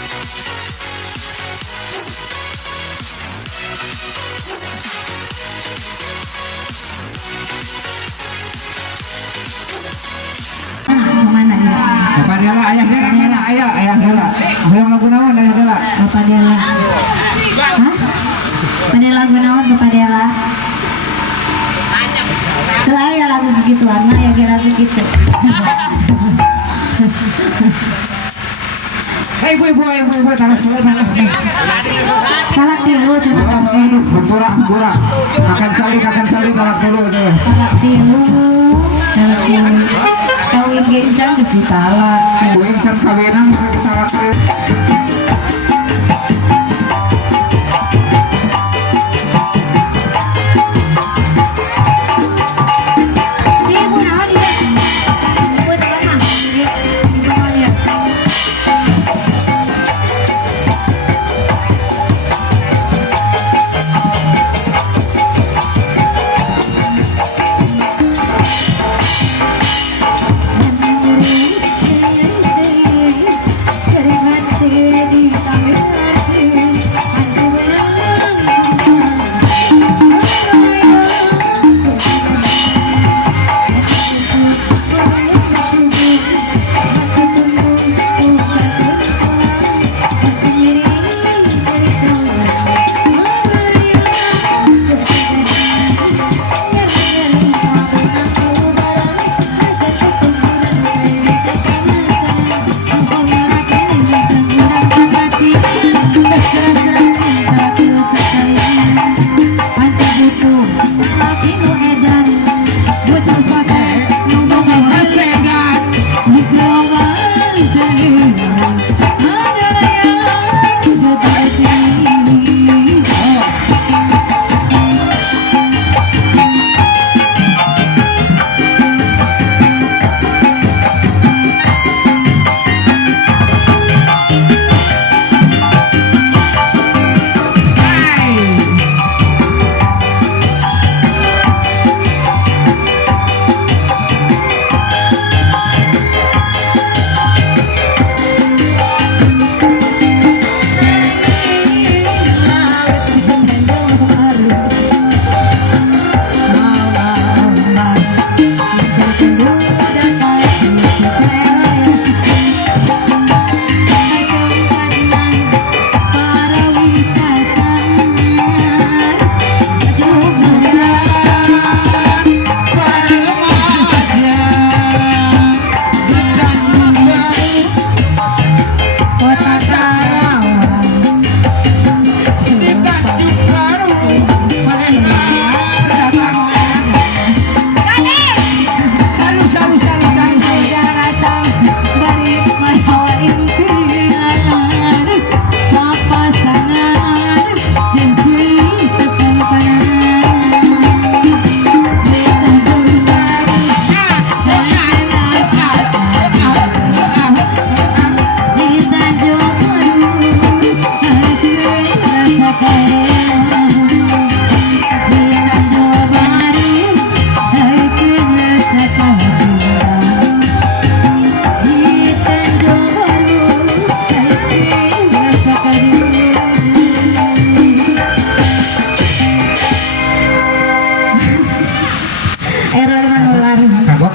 Kemana dia? Bapak Dela, ayah Dela mana? Ayah Dela. Ayah lagu naon ayah Dela? Bapak Dela. Hah? Mana lagu naon Bapak Dela? Selalu ya lagu begitu, warna ya kira begitu. Ibu, taruh Salah tilu, Burak. Akan salik taruh dulu tuh. salah tilu. Kawin genjang di talak. Kuing can kawinan taruh.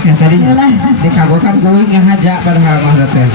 Ya tadi si kagokan kuing yang ngajak padahal mah teh.